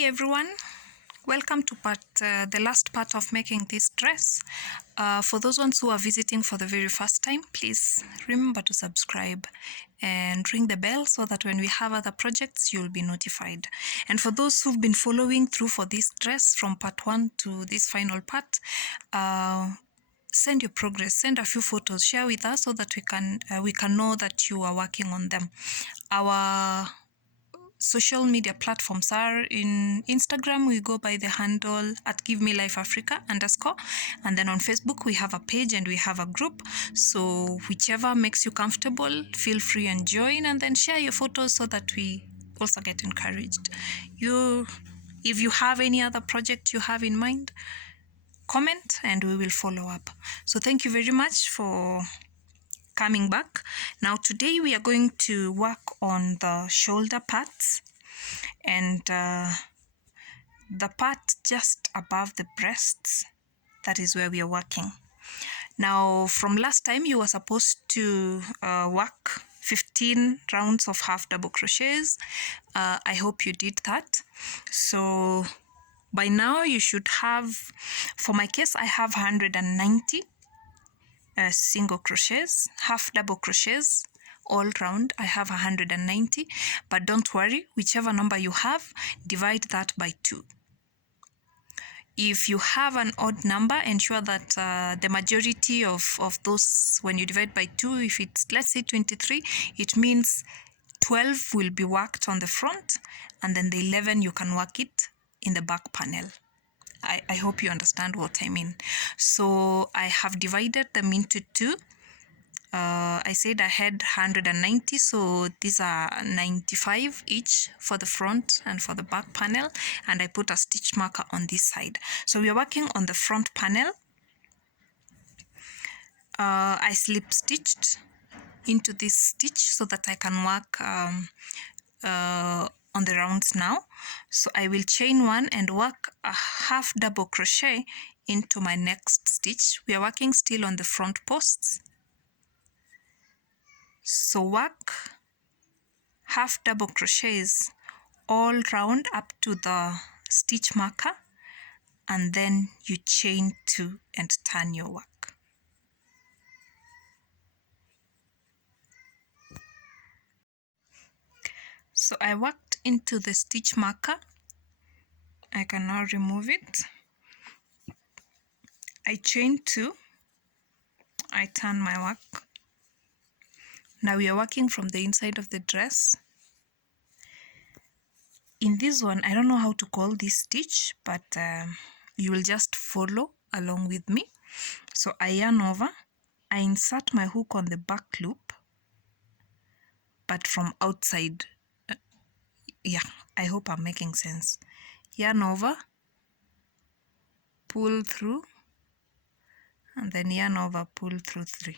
Hi everyone, welcome to the last part of making this dress. For those ones who are visiting for the very first time, please remember to subscribe and ring the bell so that when we have other projects, you'll be notified. And for those who've been following through for this dress from part 1 to this final part, send your progress, send a few photos, share with us so that we can know that you are working on them. Our social media platforms are in Instagram, we go by the handle at @GiveMeLifeAfrica_, and then on Facebook we have a page and we have a group. So whichever makes you comfortable, feel free and join, and then share your photos so that we also get encouraged. If you have any other project you have in mind, comment and we will follow up. So thank you very much for coming back. Now today we are going to work on the shoulder parts and the part just above the breasts. That is where we are working. Now from last time you were supposed to work 15 rounds of half double crochets. I hope you did that. So by now you should have, for my case I have 190 single crochets, half double crochets all round. I have 190, but don't worry, whichever number you have, divide that by 2. If you have an odd number, ensure that the majority of those, when you divide by 2, if it's, let's say 23, it means 12 will be worked on the front, and then the 11 you can work it in the back panel. I hope you understand what I mean. So I have divided them into 2. I said I had 190, so these are 95 each for the front and for the back panel, and I put a stitch marker on this side. So we are working on the front panel. I slip stitched into this stitch so that I can work on the rounds now. So I will chain 1 and work a half double crochet into my next stitch. We are working still on the front posts. So work half double crochets all round up to the stitch marker, and then you chain 2 and turn your work. So I worked into the stitch marker. I can now remove it. I chain 2, I turn my work. Now we are working from the inside of the dress. In this one, I don't know how to call this stitch, but you will just follow along with me. So I yarn over, I insert my hook on the back loop, but from outside. Yeah, I hope I'm making sense. Yarn over, pull through, and then yarn over, pull through 3.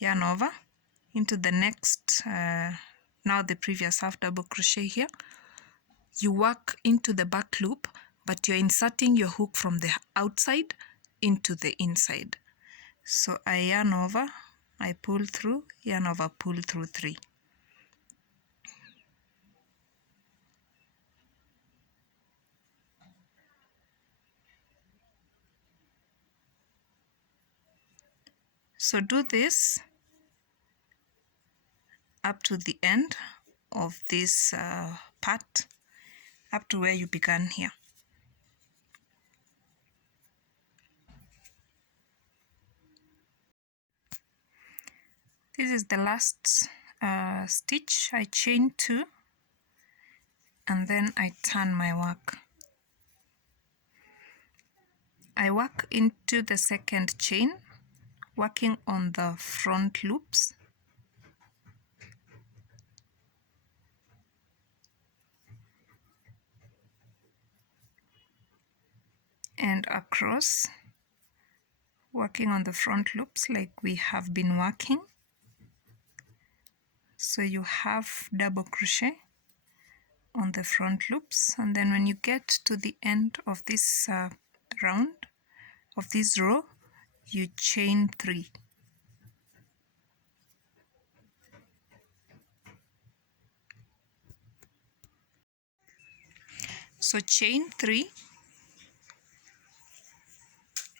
Yarn over into the next, now the previous half double crochet here. You work into the back loop, but you're inserting your hook from the outside into the inside. So I yarn over, I pull through, yarn over, pull through 3. So do this up to the end of this part, up to where you began here. This is the last stitch. I chain 2 and then I turn my work. I work into the second chain, working on the front loops. And across, working on the front loops like we have been working. So you have double crochet on the front loops, and then when you get to the end of this round, of this row, you chain 3. So chain 3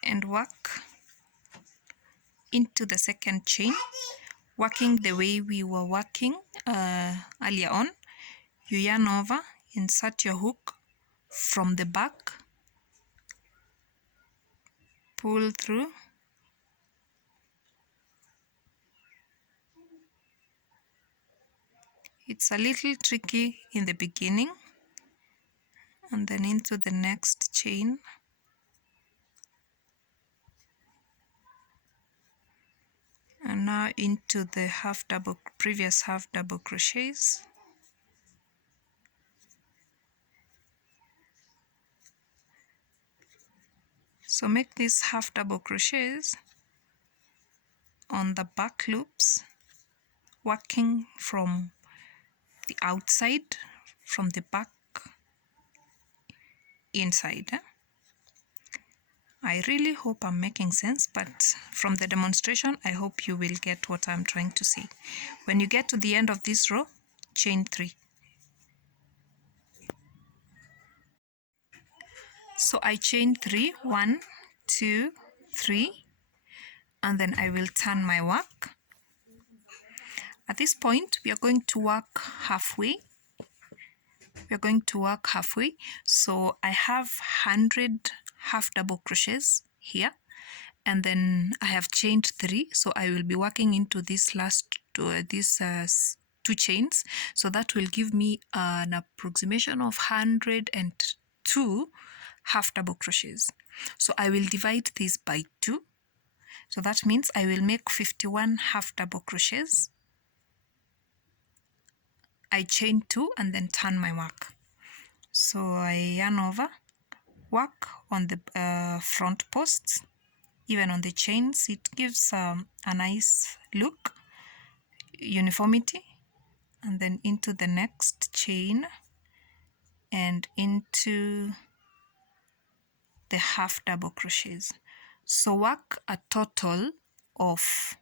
and work into the second chain, working the way we were working earlier on. You yarn over, insert your hook from the back, pull through, it's a little tricky in the beginning, and then into the next chain, and now into the previous half double crochets. So make these half double crochets on the back loops, working from the outside, from the back inside. I really hope I'm making sense, but from the demonstration, I hope you will get what I'm trying to say. When you get to the end of this row, chain 3. So I chain 3, 1, 2, 3, and then I will turn my work. At this point, we are going to work halfway. So I have 100 half double crochets here, and then I have chained 3, so I will be working into this last two chains, so that will give me an approximation of 102 half double crochets. So I will divide this by 2, so that means I will make 51 half double crochets. I chain 2 and then turn my work. So I yarn over, work on the front posts, even on the chains. It gives a nice look, uniformity, and then into the next chain and into the half double crochets. So work a total of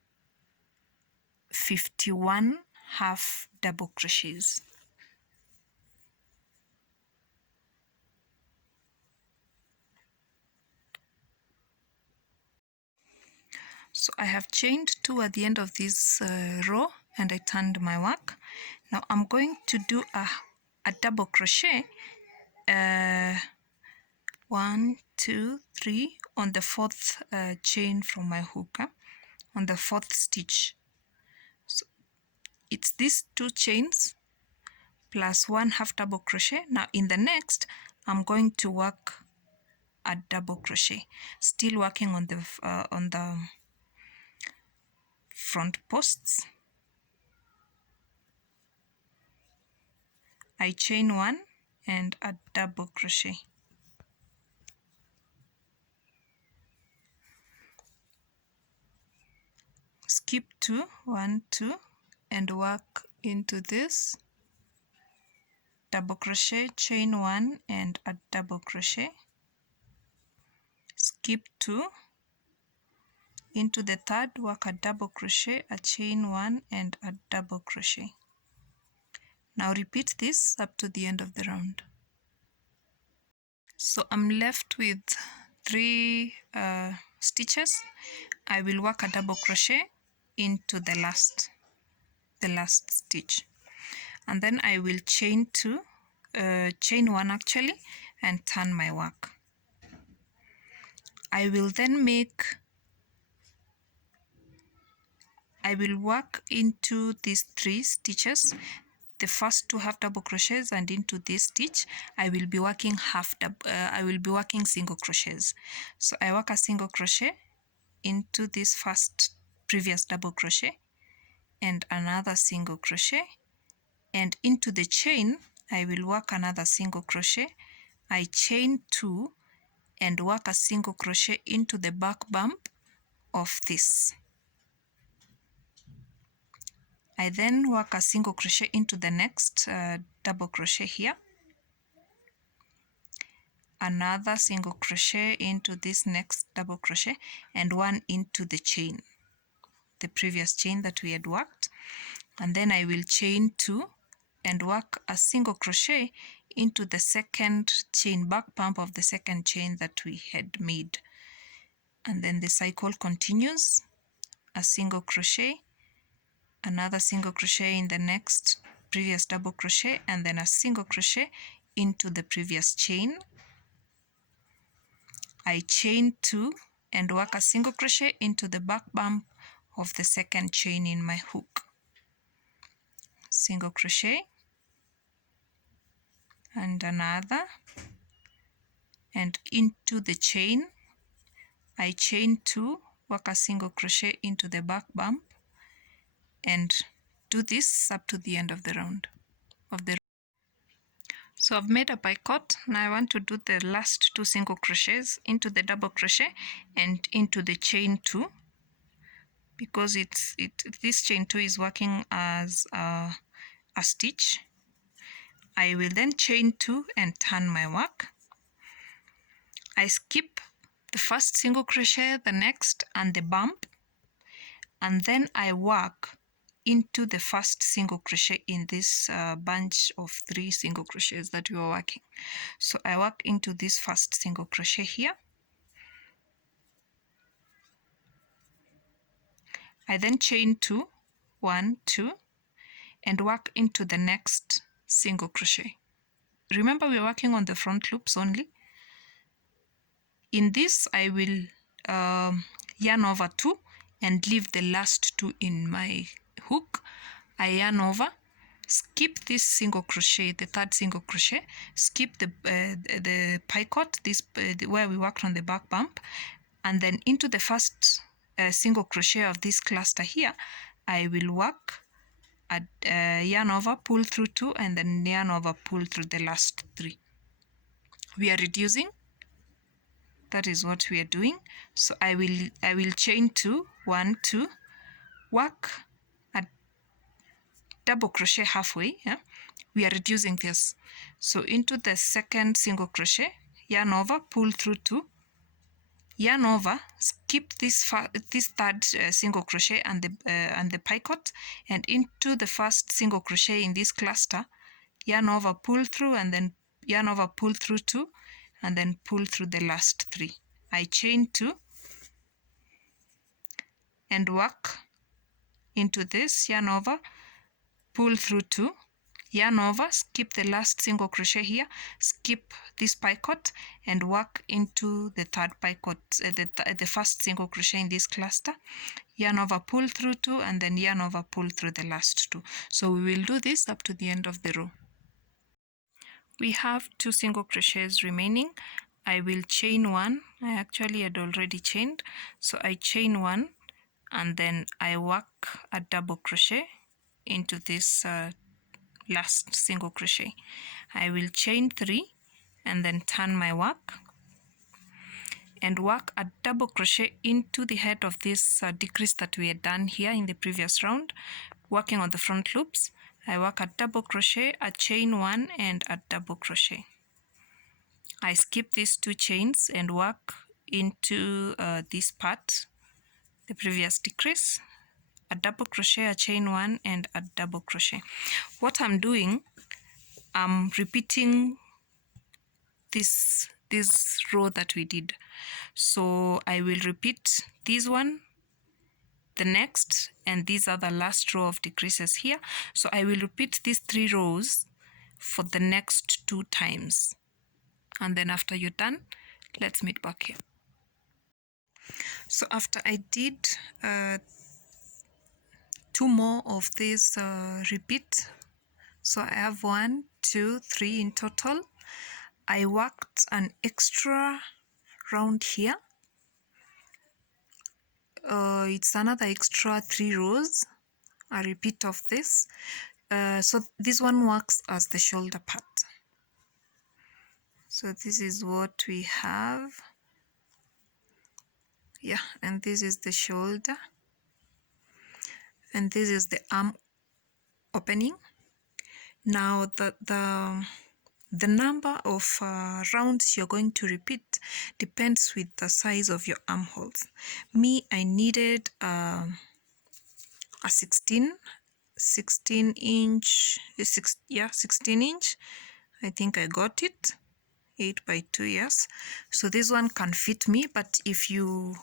51 half double crochets. So I have chained 2 at the end of this row, and I turned my work. Now I'm going to do a double crochet 1, 2, 3 on the 4th chain from my hook, on the 4th stitch. So it's these 2 chains plus 1 half double crochet. Now in the next, I'm going to work a double crochet, still working on the front posts. I chain 1 and a double crochet. Skip 2, 1, 2, and work into this double crochet, chain 1 and a double crochet. Skip 2, into the third, work a double crochet, a chain 1 and a double crochet. Now repeat this up to the end of the round. So I'm left with 3 stitches. I will work a double crochet into the last stitch, and then I will chain 2, chain 1 actually, and turn my work. I will work into these 3 stitches, the first 2 half double crochets, and into this stitch I will be working single crochets. So I work a single crochet into this previous double crochet and another single crochet, and into the chain I will work another single crochet. I chain 2 and work a single crochet into the back bump of this. I then work a single crochet into the next double crochet here, another single crochet into this next double crochet, and 1 into the chain, the previous chain that we had worked, and then I will chain 2 and work a single crochet into the second chain, back bump of the second chain that we had made. And then the cycle continues, a single crochet, another single crochet in the next previous double crochet, and then a single crochet into the previous chain. I chain 2 and work a single crochet into the back bump of the second chain in my hook. Single crochet and another, and into the chain I chain 2, work a single crochet into the back bump, and do this up to the end of the round of the. So I've made a picot. Now I want to do the last 2 single crochets into the double crochet and into the chain 2, because this chain 2 is working as a stitch. I will then chain 2 and turn my work. I skip the first single crochet, the next, and the bump, and then I work into the first single crochet in this bunch of 3 single crochets that we are working. So I work into this first single crochet here. I then chain 2, 1, 2, and work into the next single crochet. Remember, we are working on the front loops only. In this, I will yarn over 2 and leave the last 2 in my hook. I yarn over, skip this single crochet, the third single crochet, skip the picot, this where we worked on the back bump, and then into the first single crochet of this cluster here, I will work at yarn over, pull through 2, and then yarn over, pull through the last 3. We are reducing. That is what we are doing. So I will chain 2, 1, 2, work a double crochet halfway. Yeah? We are reducing this. So into the second single crochet, yarn over, pull through 2, yarn over, skip this third single crochet and the picot, and into the first single crochet in this cluster, yarn over, pull through, and then yarn over, pull through 2, and then pull through the last 3. I chain 2 and work into this, yarn over, pull through 2, yarn over, skip the last single crochet here, skip this picot, and work into the third picot, the first single crochet in this cluster, yarn over, pull through 2, and then yarn over, pull through the last 2. So we will do this up to the end of the row. We have 2 single crochets remaining. I will chain 1. I actually had already chained, so I chain 1, and then I work a double crochet into this last single crochet. I will chain 3 and then turn my work and work a double crochet into the head of this decrease that we had done here in the previous round, working on the front loops. I work a double crochet, a chain 1, and a double crochet. I skip these 2 chains and work into this part, the previous decrease, a double crochet, a chain 1, and a double crochet. What I'm doing, I'm repeating this row that we did. So I will repeat this one, the next, and these are the last row of decreases here. So I will repeat these 3 rows for the next 2 times. And then after you're done, let's meet back here. So after I did 2 more of this repeat, so I have 1, 2, 3 in total. I worked an extra round here. It's another extra 3 rows, a repeat of this. So this one works as the shoulder part. So this is what we have. Yeah, and this is the shoulder. And this is the arm opening. Now the number of rounds you're going to repeat depends with the size of your armholes. Me, I needed a 16 inch, I think I got it. 8 by 2, yes. So this one can fit me, but if you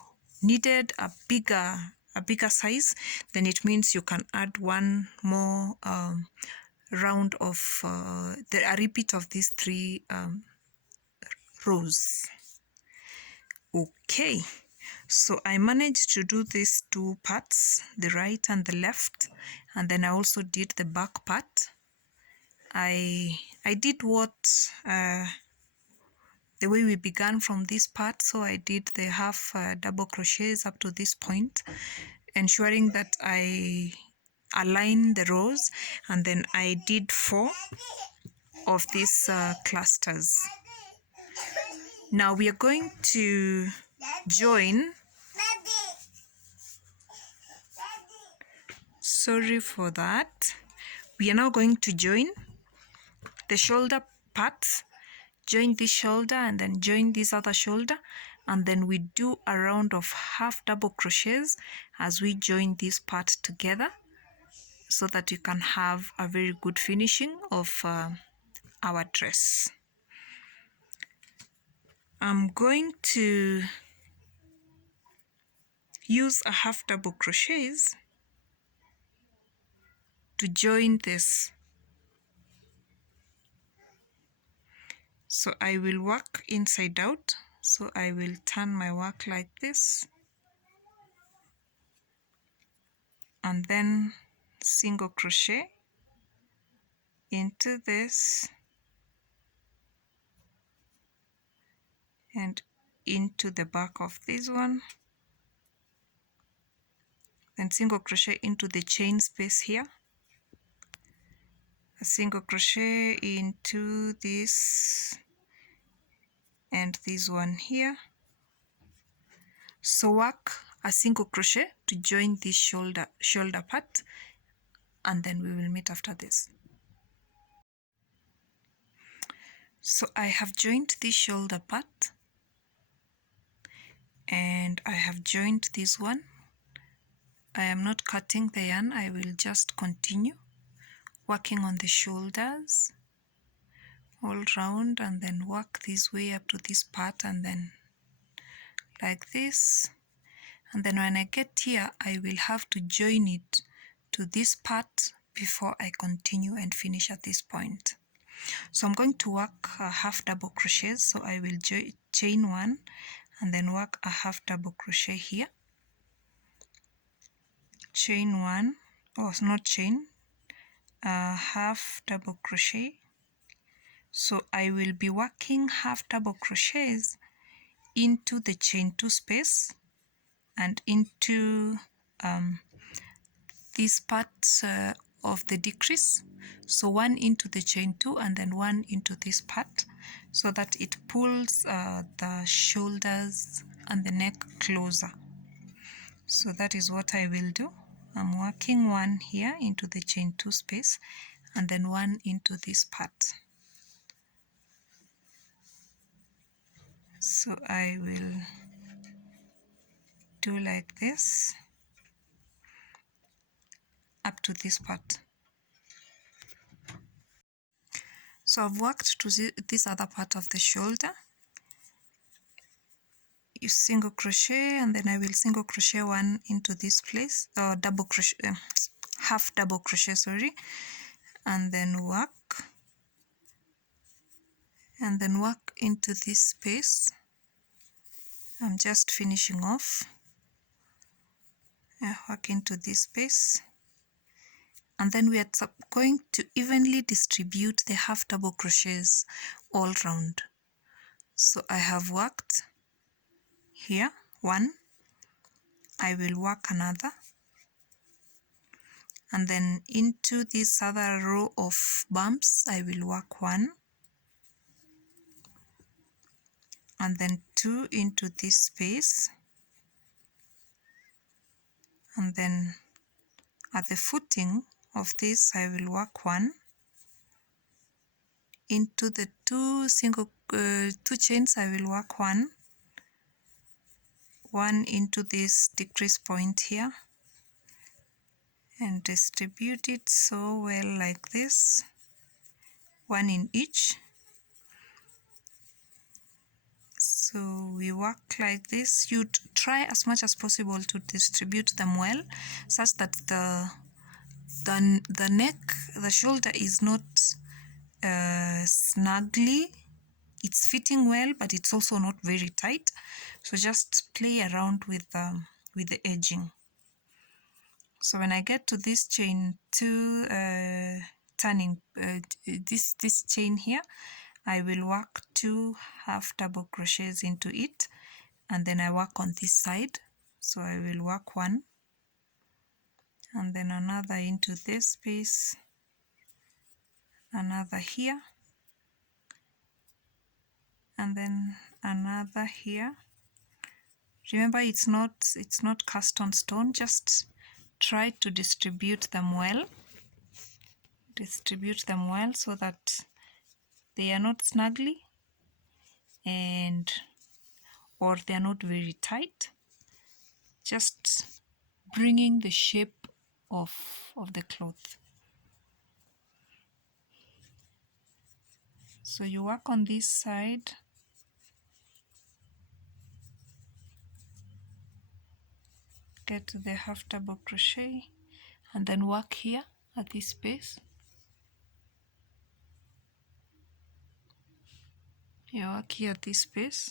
needed a bigger size, then it means you can add one more round of a repeat of these 3 rows. Okay, so I managed to do these 2 parts, the right and the left, and then I also did the back part. I did what the way we began from this part, so I did the half double crochets up to this point, ensuring that I align the rows, and then I did 4 of these clusters. Now we are going to join. Sorry for that. We are now going to join the shoulder parts, join this shoulder and then join this other shoulder, and then we do a round of half double crochets as we join this part together, so that you can have a very good finishing of our dress. I'm going to use a half double crochets to join this. So I will work inside out. So I will turn my work like this, and then single crochet into this and into the back of this one, then single crochet into the chain space here, a single crochet into this and this one here. So work a single crochet to join this shoulder part, and then we will meet after this. So I have joined this shoulder part and I have joined this one. I am not cutting the yarn, I will just continue working on the shoulders all round, and then work this way up to this part, and then like this. And then when I get here, I will have to join it to this part before I continue and finish at this point. So I'm going to work a half double crochets. So I will chain 1 and then work a half double crochet here, chain 1, or not chain, a half double crochet. So I will be working half double crochets into the chain 2 space and into this part of the decrease. So 1 into the chain 2 and then 1 into this part, so that it pulls the shoulders and the neck closer. So that is what I will do. I'm working 1 here into the chain 2 space and then 1 into this part. So I will do like this up to this part. So I've worked to this other part of the shoulder. You single crochet, and then I will single crochet 1 into this place, or double crochet, half double crochet, sorry, and then work into this space. I'm just finishing off. Work into this space, and then we are going to evenly distribute the half double crochets all round. So I have worked here 1, I will work another, and then into this other row of bumps I will work 1, and then 2 into this space, and then at the footing of this I will work 1 into the 2 chains. I will work 1 into this decrease point here and distribute it so well like this, 1 in each, So we work like this. You try as much as possible to distribute them well, such that the neck, the shoulder is not snugly. It's fitting well, but it's also not very tight. So just play around with the edging. So when I get to this chain 2 turning, this chain here, I will work 2 half double crochets into it, and then I work on this side. So I will work 1 and then another into this space, another here, and then another here. Remember, it's not cast on stone. Just try to distribute them well. Distribute them well so that they are not snugly or they are not very tight. Just bringing the shape of the cloth. So you work on this side, get to the half double crochet, and then work here at this space. You work here at this space,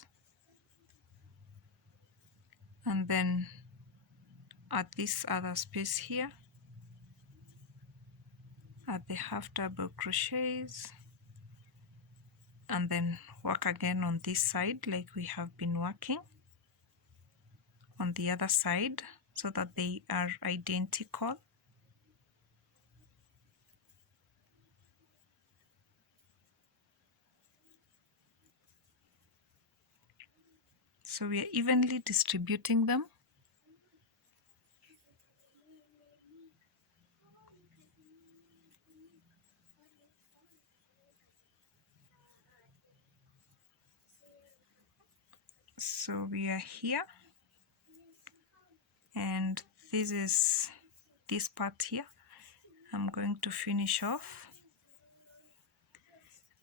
and then at this other space here, at the half double crochets, and then work again on this side like we have been working on the other side so that they are identical. So we are evenly distributing them. So we are here, and this is this part here. I'm going to finish off,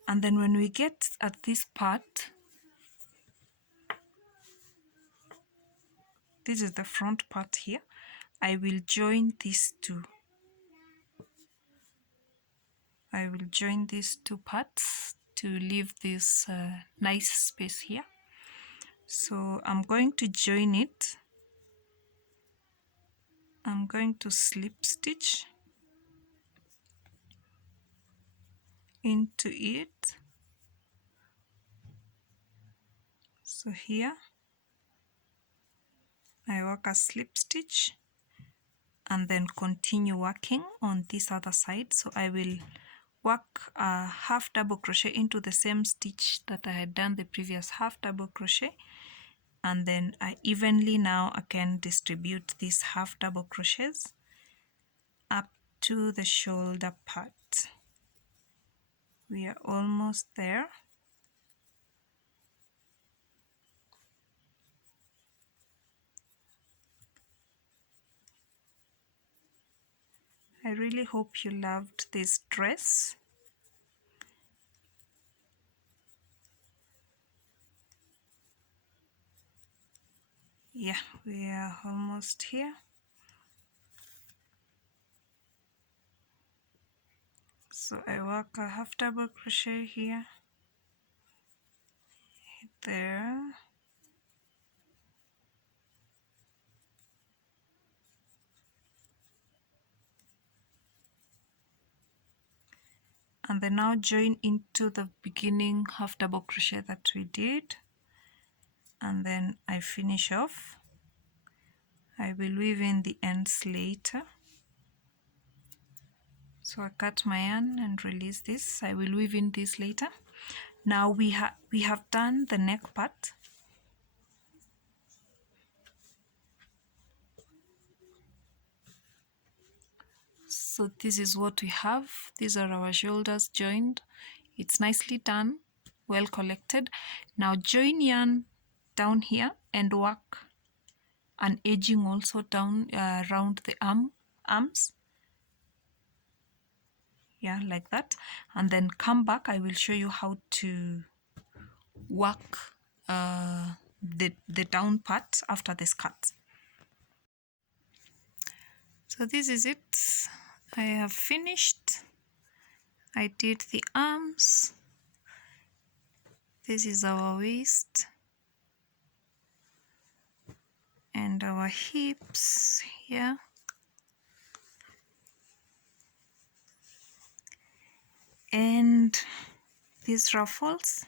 and then when we get at this part, this is the front part here, I will join these two. I will join these two parts to leave this nice space here. So I'm going to join it. I'm going to slip stitch into it. So here I work a slip stitch and then continue working on this other side. So I will work a half double crochet into the same stitch that I had done the previous half double crochet, and then I evenly now again distribute these half double crochets up to the shoulder part. We are almost there. I really hope you loved this dress. Yeah, we are almost here. So I work a half double crochet here, there, and then now join into the beginning half double crochet that we did, and then I finish off. I will weave in the ends later. So I cut my yarn and release this. I will weave in this later. Now we have done the neck part. So this is what we have. These are our shoulders joined. It's nicely done, well collected. Now join yarn down here and work an edging also down around the arms. Yeah, like that. And then come back. I will show you how to work the down part after the skirt. So this is it. I have finished. I did the arms. This is our waist and our hips here. And these ruffles.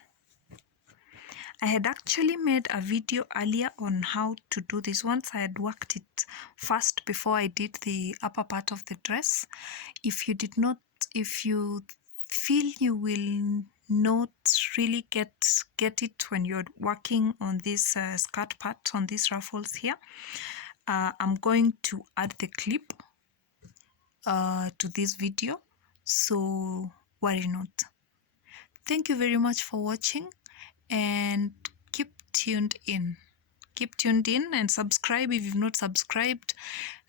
I had actually made a video earlier on how to do this. Once I had worked it first before I did the upper part of the dress. If you feel you will not really get it when you're working on this skirt part, on these ruffles here, I'm going to add the clip to this video, so worry not. Thank you very much for watching, and keep tuned in and subscribe if you've not subscribed.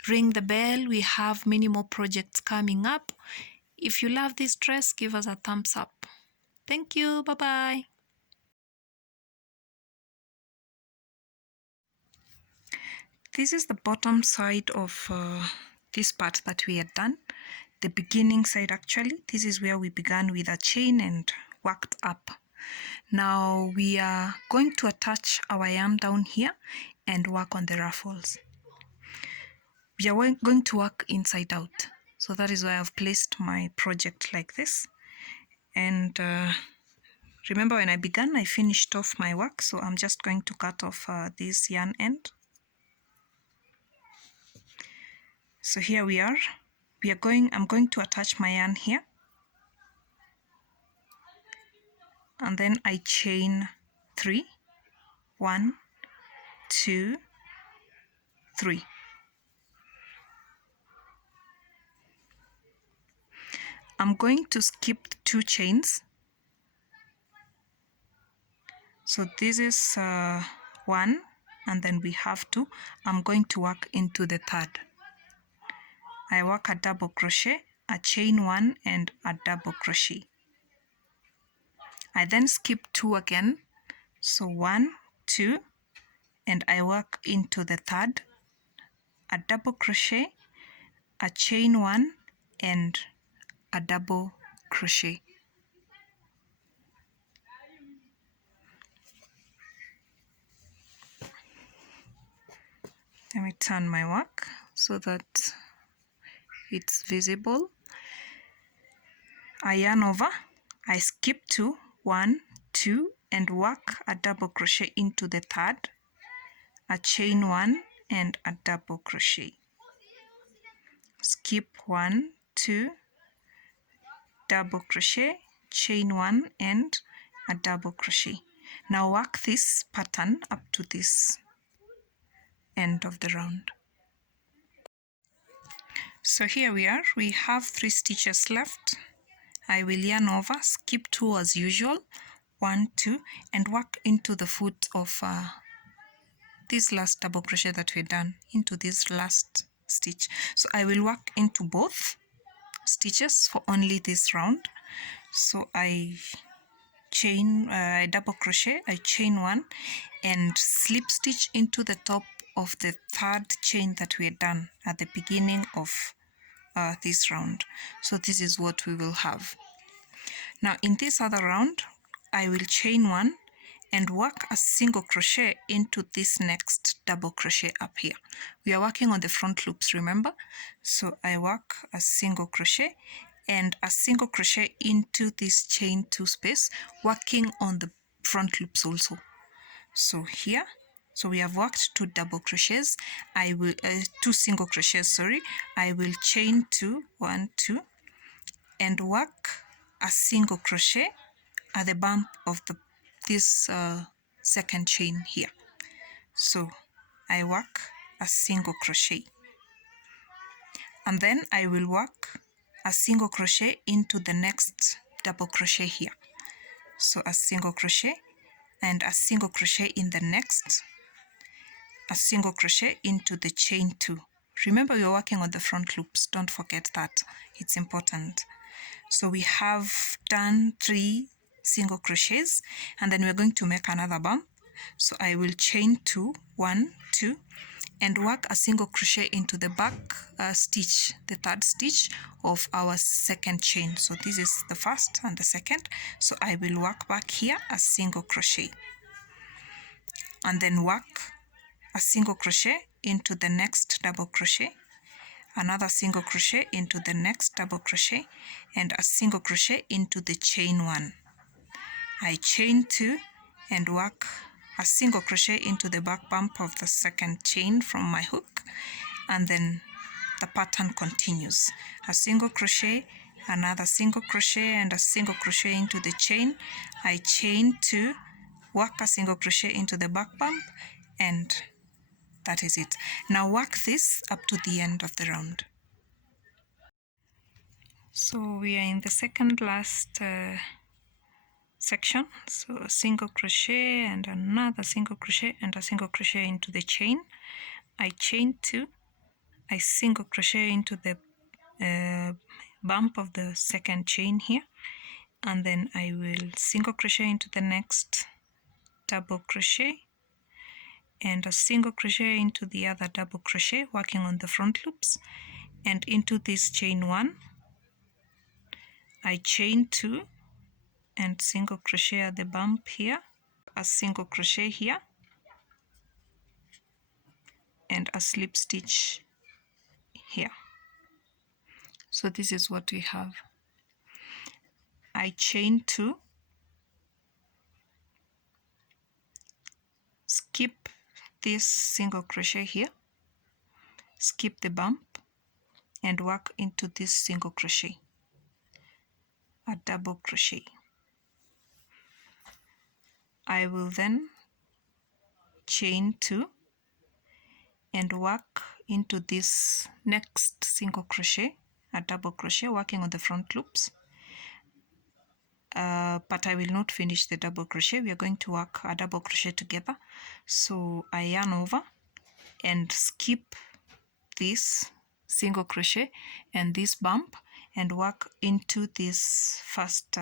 Ring the bell. We have many more projects coming up. If you love this dress, give us a thumbs up. Thank you. Bye bye. This is the bottom side of this part that we had done, the beginning side actually. This is where we began with a chain and worked up. Now we are going to attach our yarn down here and work on the ruffles. We are going to work inside out, so that is why I've placed my project like this. And remember, when I began, I finished off my work, so I'm just going to cut off this yarn end. So here we are. I'm going to attach my yarn here, and then I chain 3, 1, 2, 3. I'm going to skip 2 chains. So this is 1, and then we have 2. I'm going to work into the third. I work a double crochet, a chain 1, and a double crochet. I then skip 2 again, so 1, 2, and I work into the third, a double crochet, a chain 1, and a double crochet. Let me turn my work so that it's visible. I yarn over, I skip 2, 1, 2, and work a double crochet into the third, a chain 1, and a double crochet. Skip 1, 2, double crochet, chain 1, and a double crochet. Now work this pattern up to this end of the round. So here we are. We have 3 stitches left. I will yarn over, skip 2 as usual, 1, 2, and work into the foot of this last double crochet that we've done, into this last stitch. So I will work into both stitches for only this round. So I double crochet, I chain 1, and slip stitch into the top of the third chain that we had done at the beginning of this round. So this is what we will have. Now in this other round, I will chain 1 and work a single crochet into this next double crochet up here. We are working on the front loops, remember? So I work a single crochet and a single crochet into this chain 2 space, working on the front loops also. So here, so we have worked 2 double crochets. I will 2 single crochets, sorry. I will chain 2, 1, 2, and work a single crochet at the bump of this second chain here. So I work a single crochet, and then I will work a single crochet into the next double crochet here. So a single crochet and a single crochet in the next, a single crochet into the chain 2. Remember, you're working on the front loops, don't forget that, it's important. So we have done 3 single crochets, and then we're going to make another bump. So I will chain 2, 1, 2, and work a single crochet into the back stitch, the third stitch of our second chain. So this is the first and the second. So I will work back here a single crochet, and then work a single crochet into the next double crochet, another single crochet into the next double crochet, and a single crochet into the chain 1. I chain 2 and work a single crochet into the back bump of the second chain from my hook, and then the pattern continues. A single crochet, another single crochet, and a single crochet into the chain. I chain 2, work a single crochet into the back bump, and that is it. Now work this up to the end of the round. So we are in the second last section. So a single crochet and another single crochet and a single crochet into the chain. I chain 2, I single crochet into the bump of the second chain here, and then I will single crochet into the next double crochet and a single crochet into the other double crochet, working on the front loops, and into this chain 1 I chain 2 and single crochet at the bump here, a single crochet here, and a slip stitch here. So this is what we have. I chain 2, skip this single crochet here, skip the bump, and work into this single crochet, a double crochet. I will then chain 2 and work into this next single crochet, a double crochet, working on the front loops. But I will not finish the double crochet. We are going to work a double crochet together. So I yarn over and skip this single crochet and this bump and work into this first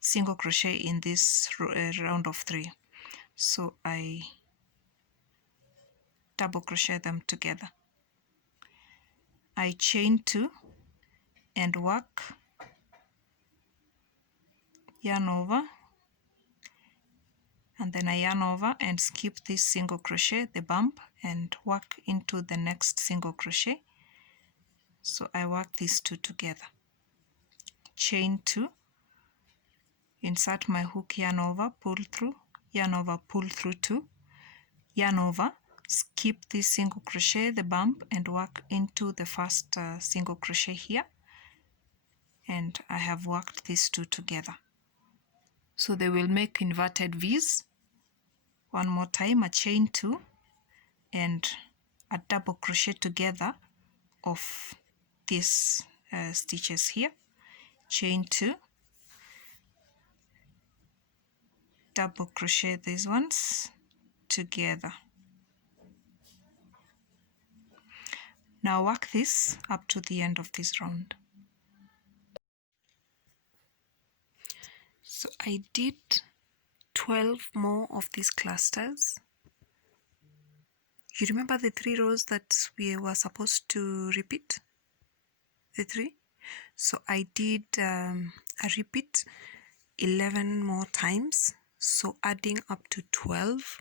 single crochet in this round of 3. So I double crochet them together. I chain 2 and work, yarn over, and then I yarn over and skip this single crochet, the bump, and work into the next single crochet. So I work these 2 together. Chain 2, insert my hook, yarn over, pull through, yarn over, pull through 2, yarn over, skip this single crochet, the bump, and work into the first single crochet here, and I have worked these 2 together. So they will make inverted V's. One more time, a chain 2 and a double crochet together of these stitches here, chain 2, double crochet these ones together. Now work this up to the end of this round. So I did 12 more of these clusters. You remember the 3 rows that we were supposed to repeat? The 3? So I did a repeat 11 more times, so adding up to 12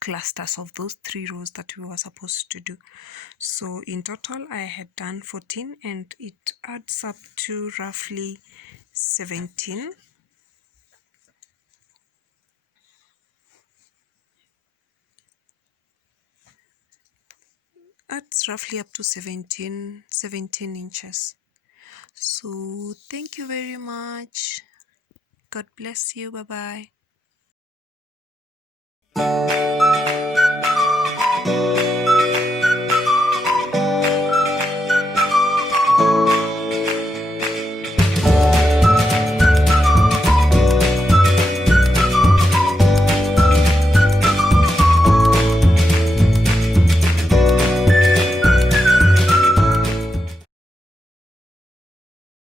clusters of those 3 rows that we were supposed to do. So in total I had done 14, and it adds up to roughly 17. That's roughly up to 17 inches. So thank you very much. God bless you. Bye bye.